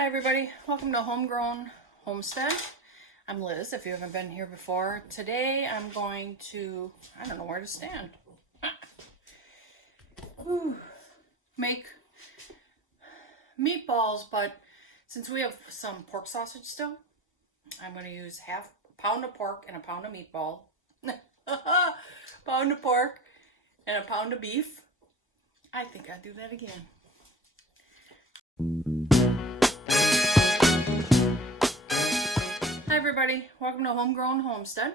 Hi everybody, welcome to Homegrown Homestead. I'm Liz, if you haven't been here before. Today I'm going to, I don't know where to stand, make meatballs, but since we have some pork sausage still, I'm going to use half a pound of pork and a pound of meatball, pound of pork and a pound of beef. I think I'll do that again. Hi everybody, welcome to Homegrown Homestead.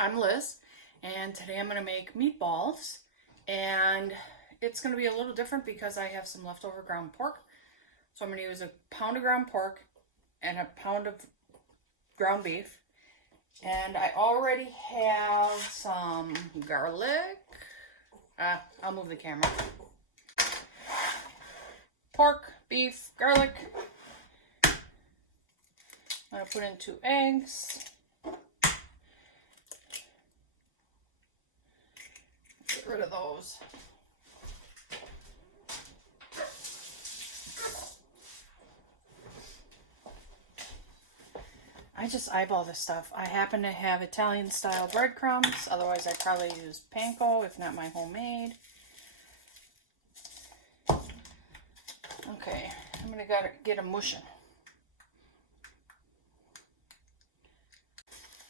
I'm Liz, and today I'm going to make meatballs, and it's going to be a little different because I have some leftover ground pork. So I'm going to use a pound of ground pork and a pound of ground beef, and I already have some garlic. I'll move the camera. Pork, beef, garlic. I'm going to put in 2 eggs. Get rid of those. I just eyeball this stuff. I happen to have Italian style breadcrumbs. Otherwise I'd probably use panko, if not my homemade. Okay, I'm going to get a mushing.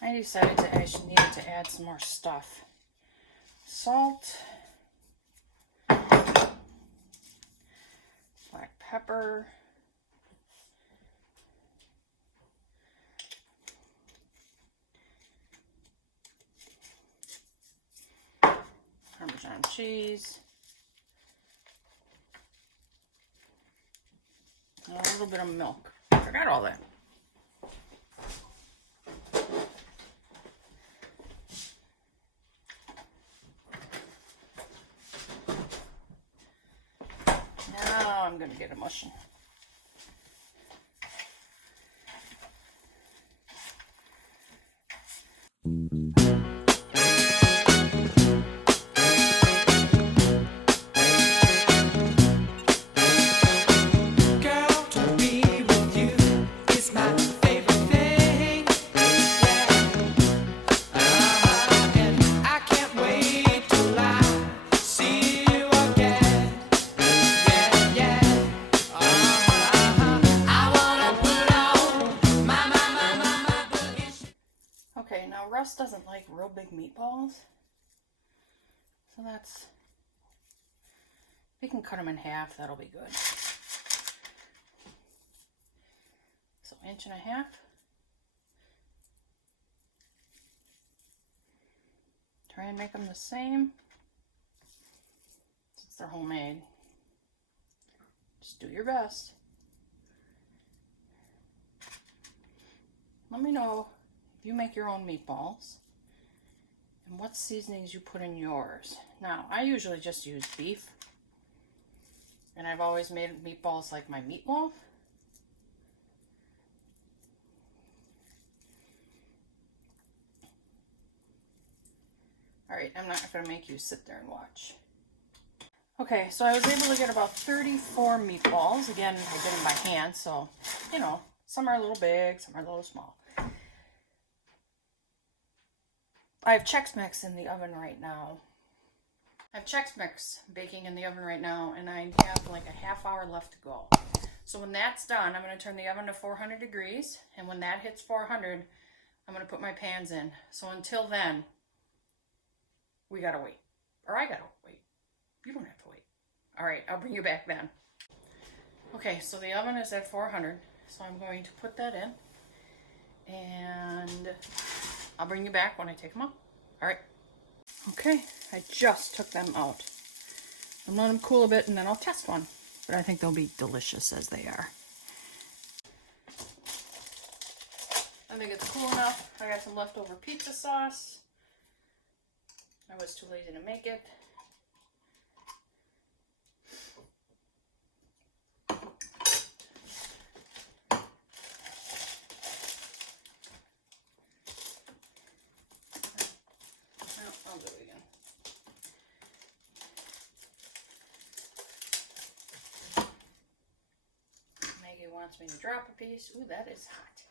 I decided I needed to add some more stuff. Salt, black pepper, Parmesan cheese, and a little bit of milk. I forgot all that. Now I'm going to get a mushing. Okay, now Russ doesn't like real big meatballs, so that's, we can cut them in half, that'll be good. So 1.5 inches. Try and make them the same, since they're homemade. Just do your best. Let me know if you make your own meatballs and what seasonings you put in yours. Now, I usually just use beef, and I've always made meatballs like my meatloaf. Alright, I'm not going to make you sit there and watch. Okay, so I was able to get about 34 meatballs. Again, I did them by hand, so, you know, some are a little big, some are a little small. I have Chex Mix in the oven right now. I have Chex Mix baking in the oven right now, and I have like a half hour left to go. So when that's done, I'm going to turn the oven to 400 degrees, and when that hits 400, I'm going to put my pans in. So until then, we gotta wait. Or I gotta wait. You don't have to wait. Alright, I'll bring you back then. Okay, so the oven is at 400, so I'm going to put that in, and I'll bring you back when I take them out. Alright. Okay, I just took them out. I'm letting them cool a bit, and then I'll test one. But I think they'll be delicious as they are. I think it's cool enough. I got some leftover pizza sauce. I was too lazy to make it. I'll do it again. Maggie wants me to drop a piece. Ooh, that is hot.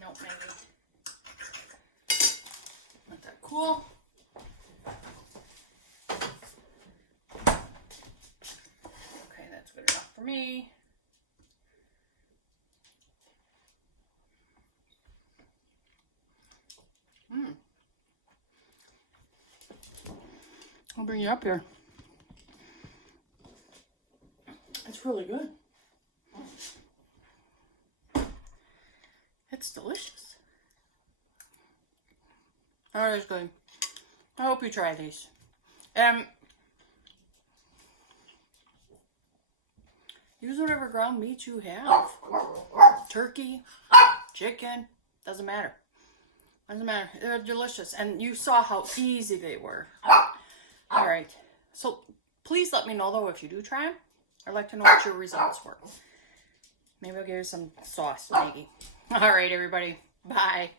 Nope, Maggie. Let that cool. Okay, that's good enough for me. I'll bring you up here. It's really good. It's delicious. Oh, it's good. I hope you try these. Use whatever ground meat you have. Turkey, chicken, doesn't matter. Doesn't matter. They're delicious. And you saw how easy they were. All right. So please let me know, though, if you do try them. I'd like to know what your results were. Maybe I'll give you some sauce, Maggie. All right, everybody. Bye.